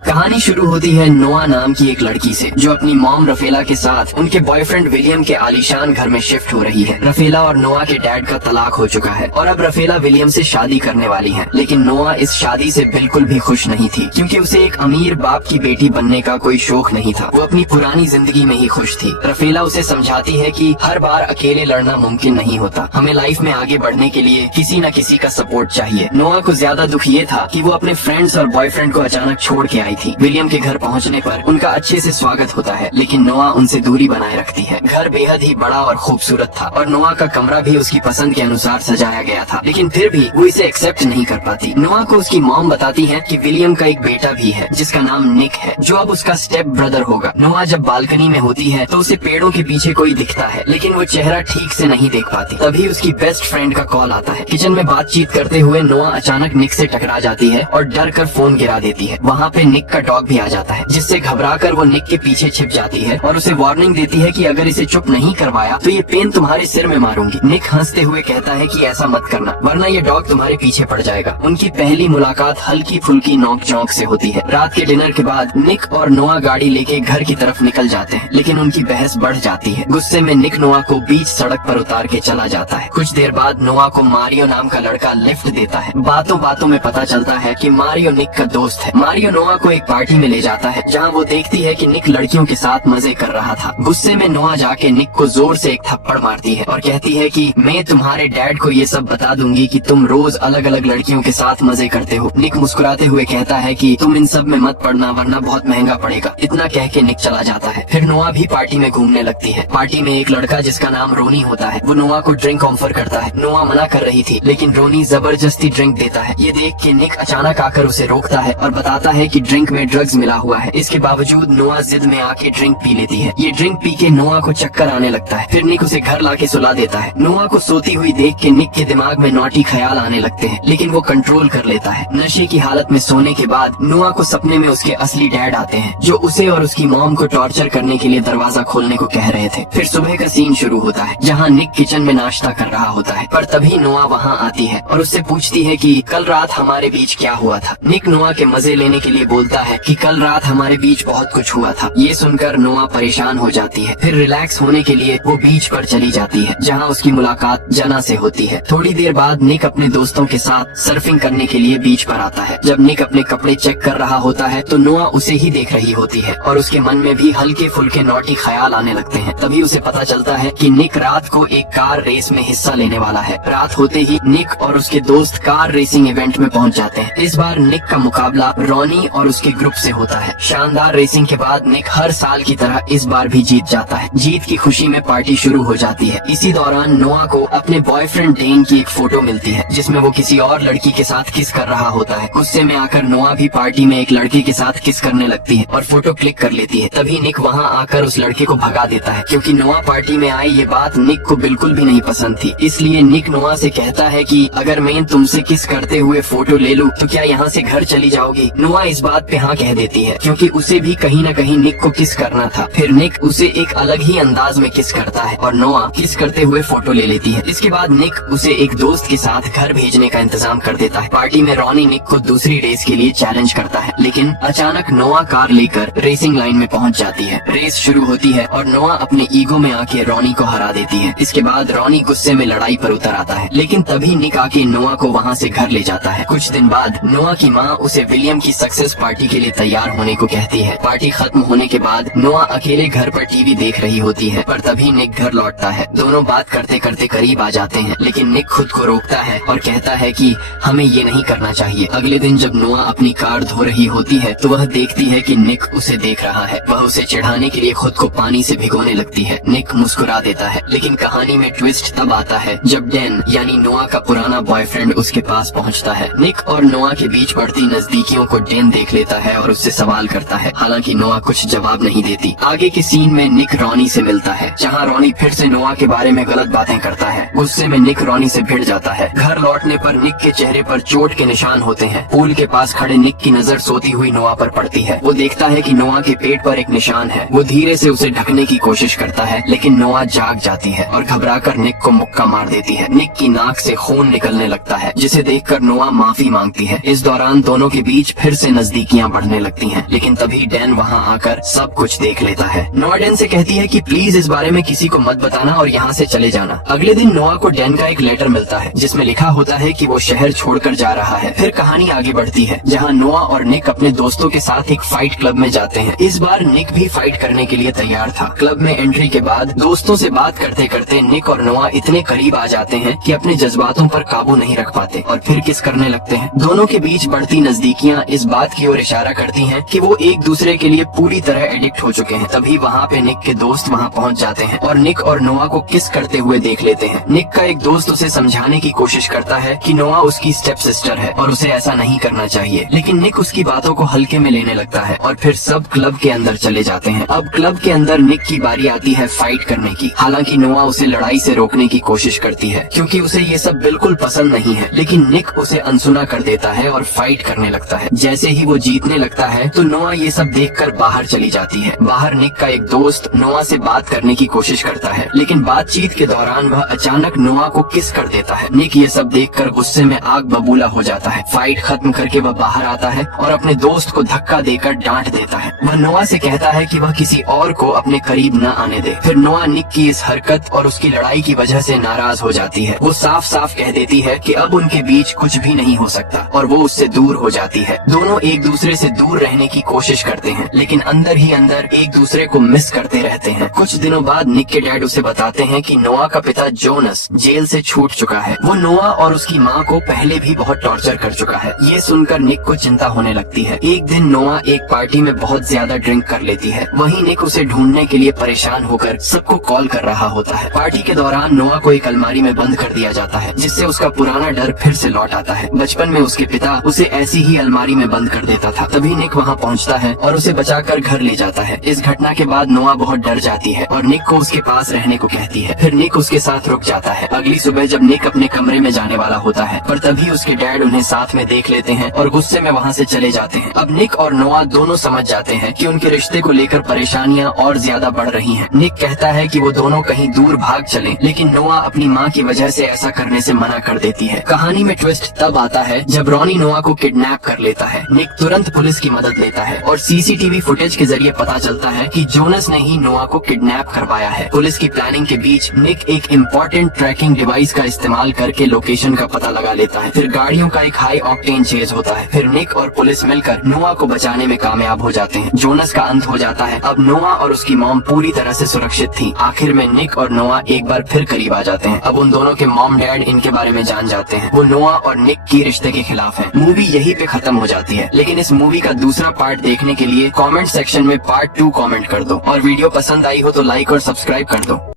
कहानी शुरू होती है नोआ नाम की एक लड़की से जो अपनी मॉम रफेला के साथ उनके बॉयफ्रेंड विलियम के आलीशान घर में शिफ्ट हो रही है। रफेला और नोआ के डैड का तलाक हो चुका है और अब रफेला विलियम से शादी करने वाली है, लेकिन नोआ इस शादी से बिल्कुल भी खुश नहीं थी क्योंकि उसे एक अमीर बाप की बेटी बनने का कोई शौक नहीं था। वो अपनी पुरानी जिंदगी में ही खुश थी। रफेला उसे समझाती है कि हर बार अकेले लड़ना मुमकिन नहीं होता, हमें लाइफ में आगे बढ़ने के लिए किसी न किसी का सपोर्ट चाहिए। नोआ को ज्यादा दुख ये था कि वो अपने फ्रेंड्स और बॉयफ्रेंड को अचानक छोड़ के आई थी। विलियम के घर पहुंचने पर उनका अच्छे से स्वागत होता है, लेकिन नोआ उनसे दूरी बनाए रखती है। घर बेहद ही बड़ा और खूबसूरत था और नोआ का कमरा भी उसकी पसंद के अनुसार सजाया गया था, लेकिन फिर भी वो इसे एक्सेप्ट नहीं कर पाती। नोआ को उसकी मॉम बताती है कि विलियम का एक बेटा भी है जिसका नाम निक है, जो अब उसका स्टेप ब्रदर होगा। नोआ जब बालकनी में होती है तो उसे पेड़ों के पीछे कोई दिखता है, लेकिन वो चेहरा ठीक से नहीं देख पाती। तभी उसकी बेस्ट फ्रेंड का कॉल आता है। किचन में बातचीत करते हुए नोआ अचानक निक से टकरा जाती है और डर कर फोन गिरा देती है। वहाँ पे निक का डॉग भी आ जाता है, जिससे घबराकर वो निक के पीछे छिप जाती है और उसे वार्निंग देती है कि अगर इसे चुप नहीं करवाया तो ये पेन तुम्हारे सिर में मारूंगी। निक हंसते हुए कहता है कि ऐसा मत करना, वरना ये डॉग तुम्हारे पीछे पड़ जाएगा। उनकी पहली मुलाकात हल्की फुल्की नोक झोंक से होती है। रात के डिनर के बाद निक और नोआ गाड़ी लेके घर की तरफ निकल जाते हैं, लेकिन उनकी बहस बढ़ जाती है। गुस्से में निक नोआ को बीच सड़क पर उतार के चला जाता है। कुछ देर बाद नोआ को मारियो नाम का लड़का लिफ्ट देता है। बातों बातों में पता चलता है कि मारियो निक का दोस्त है। मारियो नोआ को एक पार्टी में ले जाता है जहाँ वो देखती है कि निक लड़कियों के साथ मजे कर रहा था। गुस्से में नोआ जाके निक को जोर से एक थप्पड़ मारती है और कहती है कि मैं तुम्हारे डैड को ये सब बता दूंगी कि तुम रोज अलग अलग लड़कियों के साथ मजे करते हो। निक मुस्कुराते हुए कहता है कि तुम इन सब में मत पड़ना, वरना बहुत महंगा पड़ेगा। इतना कह के निक चला जाता है। फिर नोआ भी पार्टी में घूमने लगती है। पार्टी में एक लड़का जिसका नाम रोनी होता है, वो नोआ को ड्रिंक ऑफर करता है। नोआ मना कर रही थी, लेकिन रोनी जबरदस्ती ड्रिंक देता है। ये देख के निक अचानक आकर उसे रोकता है और बताता है कि ड्रिंक में ड्रग्स मिला हुआ है। इसके बावजूद नोआ जिद में आके ड्रिंक पी लेती है। ये ड्रिंक पी के नोआ को चक्कर आने लगता है। फिर निक उसे घर लाके सुला देता है। नोआ को सोती हुई देख के निक के दिमाग में नॉटी ख्याल आने लगते हैं, लेकिन वो कंट्रोल कर लेता है। नशे की हालत में सोने के बाद नोआ को सपने में उसके असली डैड आते हैं, जो उसे और उसकी मॉम को टॉर्चर करने के लिए दरवाजा खोलने को कह रहे थे। फिर सुबह का सीन शुरू होता है जहाँ निक किचन में नाश्ता कर रहा होता है, पर तभी नोआ वहाँ आती है और उससे पूछती है कि कल रात हमारे बीच क्या हुआ था। निक नोआ के मजे लेने के लिए बोलता है कि कल रात हमारे बीच बहुत कुछ हुआ था। ये सुनकर नोआ परेशान हो जाती है। फिर रिलैक्स होने के लिए वो बीच पर चली जाती है जहाँ उसकी मुलाकात जना से होती है। थोड़ी देर बाद निक अपने दोस्तों के साथ सर्फिंग करने के लिए बीच पर आता है। जब निक अपने कपड़े चेक कर रहा होता है तो नोआ उसे ही देख रही होती है और उसके मन में भी हल्के फुल्के नॉटी ख्याल आने लगते हैं। तभी उसे पता चलता है कि निक रात को एक कार रेस में हिस्सा लेने वाला है। रात होते ही निक और उसके दोस्त कार रेसिंग इवेंट में पहुंच जाते हैं। इस बार निक का मुकाबला रोनी और उसके ग्रुप से होता है। शानदार रेसिंग के बाद निक हर साल की तरह इस बार भी जीत जाता है। जीत की खुशी में पार्टी शुरू हो जाती है। इसी दौरान नोआ को अपने बॉयफ्रेंड डेन की एक फोटो मिलती है जिसमें वो किसी और लड़की के साथ किस कर रहा होता है। गुस्से में आकर नोआ भी पार्टी में एक लड़के के साथ किस करने लगती है और फोटो क्लिक कर लेती है। तभी निक वहाँ आकर उस लड़के को भगा देता है क्योंकि नोआ पार्टी में आई ये बात निक को बिल्कुल भी नहीं पसंद थी। इसलिए निक नोआ से कहता है कि अगर मैं तुमसे किस करते हुए फोटो ले लूं तो क्या यहाँ से घर चली जाओगी। नोआ इस बात पे हाँ कह देती है क्योंकि उसे भी कहीं न कहीं निक को किस करना था। फिर निक उसे एक अलग ही अंदाज में किस करता है और नोआ किस करते हुए फोटो ले लेती है। इसके बाद निक उसे एक दोस्त के साथ घर भेजने का इंतजाम कर देता है। पार्टी में रोनी निक को दूसरी रेस के लिए चैलेंज करता है, लेकिन अचानक नोआ कार लेकर रेसिंग लाइन में पहुंच जाती है। रेस शुरू होती है और नोआ अपने ईगो में आके रोनी को हरा देती है। इसके बाद रोनी गुस्से में लड़ाई पर उतर आता है, लेकिन तभी निक आके नोआ को वहाँ से घर ले जाता है। कुछ दिन बाद नोआ की माँ उसे विलियम की सक्सेस पार्टी के लिए तैयार होने को कहती है। पार्टी खत्म होने के बाद नोआ अकेले घर पर टीवी देख रही होती है, पर तभी निक घर लौटता है। दोनों बात करते करते करीब आ जाते हैं, लेकिन निक खुद को रोकता है और कहता है कि हमें ये नहीं करना चाहिए। अगले दिन जब नोआ अपनी कार धो रही होती है तो वह देखती है कि निक उसे देख रहा है। वह उसे चिढ़ाने के लिए खुद को पानी से भिगोने लगती है। निक मुस्कुरा देता है, लेकिन कहानी में ट्विस्ट तब आता है जब डैन यानी नोआ का पुराना बॉयफ्रेंड उसके पास पहुंचता है। निक और नोआ के बीच बढ़ती नजदीकियों को डैन देख लेता है और उससे सवाल करता है, हालांकि नोआ कुछ जवाब नहीं देती। आगे के सीन में निक रोनी से मिलता है जहाँ रोनी फिर से नोआ के बारे में गलत बातें करता है। गुस्से में निक रोनी से भिड़ जाता है। घर लौटने पर निक के चेहरे पर चोट के निशान होते हैं। पूल के पास खड़े निक की नजर सोती हुई नोआ पर पड़ती है। वो देखता है कि नोआ के पेट पर एक निशान है। वो धीरे से उसे ढकने की कोशिश करता है, लेकिन नोआ जाग जाती है और घबराकर निक को मुक्का मार देती है। निक की नाक से खून निकलने लगता है, जिसे देखकर नोआ माफी मांगती है। इस दौरान दोनों के बीच फिर से नजदीकियां खुशियाँ बढ़ने लगती हैं। लेकिन तभी डैन वहाँ आकर सब कुछ देख लेता है। नोआ डैन से कहती है कि प्लीज इस बारे में किसी को मत बताना और यहाँ से चले जाना। अगले दिन नोआ को डैन का एक लेटर मिलता है जिसमें लिखा होता है कि वो शहर छोड़कर जा रहा है। फिर कहानी आगे बढ़ती है जहाँ नोआ और निक अपने दोस्तों के साथ एक फाइट क्लब में जाते हैं। इस बार निक भी फाइट करने के लिए तैयार था। क्लब में एंट्री के बाद दोस्तों से बात करते करते निक और नोआ इतने करीब आ जाते हैं कि अपने जज्बातों पर काबू नहीं रख पाते और फिर किस करने लगते हैं। दोनों के बीच बढ़ती नजदीकियां इस बात की ओर इशारा करती हैं कि वो एक दूसरे के लिए पूरी तरह एडिक्ट हो चुके हैं। तभी वहाँ पे निक के दोस्त वहाँ पहुँच जाते हैं और निक और नोआ को किस करते हुए देख लेते हैं। निक का एक दोस्त उसे समझाने की कोशिश करता है कि नोआ उसकी स्टेप सिस्टर है और उसे ऐसा नहीं करना चाहिए, लेकिन निक उसकी बातों को हल्के में लेने लगता है और फिर सब क्लब के अंदर चले जाते हैं। अब क्लब के अंदर निक की बारी आती है फाइट करने की। हालांकि नोआ उसे लड़ाई से रोकने की कोशिश करती है क्योंकि उसे ये सब बिल्कुल पसंद नहीं है, लेकिन निक उसे अनसुना कर देता है और फाइट करने लगता है। जैसे ही वो जीतने लगता है तो नोआ ये सब देखकर बाहर चली जाती है। बाहर निक का एक दोस्त नोआ से बात करने की कोशिश करता है, लेकिन बातचीत के दौरान वह अचानक नोआ को किस कर देता है। निक ये सब देखकर गुस्से में आग बबूला हो जाता है। फाइट खत्म करके वह बाहर आता है और अपने दोस्त को धक्का देकर डांट देता है। वह नोआ से कहता है कि वह किसी और को अपने करीब न आने दे। फिर नोआ निक की इस हरकत और उसकी लड़ाई की वजह से नाराज हो जाती है। वो साफ साफ कह देती है कि अब उनके बीच कुछ भी नहीं हो सकता और वो उससे दूर हो जाती है। दोनों एक दूसरे से दूर रहने की कोशिश करते हैं, लेकिन अंदर ही अंदर एक दूसरे को मिस करते रहते हैं। कुछ दिनों बाद निक के डैड उसे बताते हैं कि नोआ का पिता जोनस जेल से छूट चुका है। वो नोआ और उसकी माँ को पहले भी बहुत टॉर्चर कर चुका है। ये सुनकर निक को चिंता होने लगती है। एक दिन नोआ एक पार्टी में बहुत ज्यादा ड्रिंक कर लेती है। वहीं निक उसे ढूंढने के लिए परेशान होकर सबको कॉल कर रहा होता है। पार्टी के दौरान नोआ को एक अलमारी में बंद कर दिया जाता है, जिससे उसका पुराना डर फिर से लौट आता है। बचपन में उसके पिता उसे ऐसी ही अलमारी में बंद कर देता था। तभी निक वहाँ पहुँचता है और उसे बचाकर घर ले जाता है। इस घटना के बाद नोआ बहुत डर जाती है और निक को उसके पास रहने को कहती है। फिर निक उसके साथ रुक जाता है। अगली सुबह जब निक अपने कमरे में जाने वाला होता है, पर तभी उसके डैड उन्हें साथ में देख लेते हैं और गुस्से में वहाँ से चले जाते हैं। अब निक और नोआ दोनों समझ जाते हैं कि उनके रिश्ते को लेकर परेशानियाँ और ज्यादा बढ़ रही हैं। निक कहता है कि वो दोनों कहीं दूर भाग चले, लेकिन नोआ अपनी माँ की वजह से ऐसा करने से मना कर देती है। कहानी में ट्विस्ट तब आता है जब रॉनी नोआ को किडनैप कर लेता है। निक तुरंत पुलिस की मदद लेता है और सीसीटीवी फुटेज के जरिए पता चलता है कि जोनस ने ही नोआ को किडनैप करवाया है। पुलिस की प्लानिंग के बीच निक एक इम्पोर्टेंट ट्रैकिंग डिवाइस का इस्तेमाल करके लोकेशन का पता लगा लेता है। फिर गाड़ियों का एक हाई ऑक्टेन चेज होता है। फिर निक और पुलिस मिलकर नोआ को बचाने में कामयाब हो जाते हैं। जोनस का अंत हो जाता है। अब नोआ और उसकी मॉम पूरी तरह से सुरक्षित थी। आखिर में निक और नोआ एक बार फिर करीब आ जाते हैं। अब उन दोनों के मॉम डैड इनके बारे में जान जाते हैं। वो नोआ और निक की रिश्ते के खिलाफ है। मूवी यहीं पे खत्म हो जाती है, लेकिन इस मूवी का दूसरा पार्ट देखने के लिए कमेंट सेक्शन में पार्ट 2 कमेंट कर दो और वीडियो पसंद आई हो तो लाइक और सब्सक्राइब कर दो।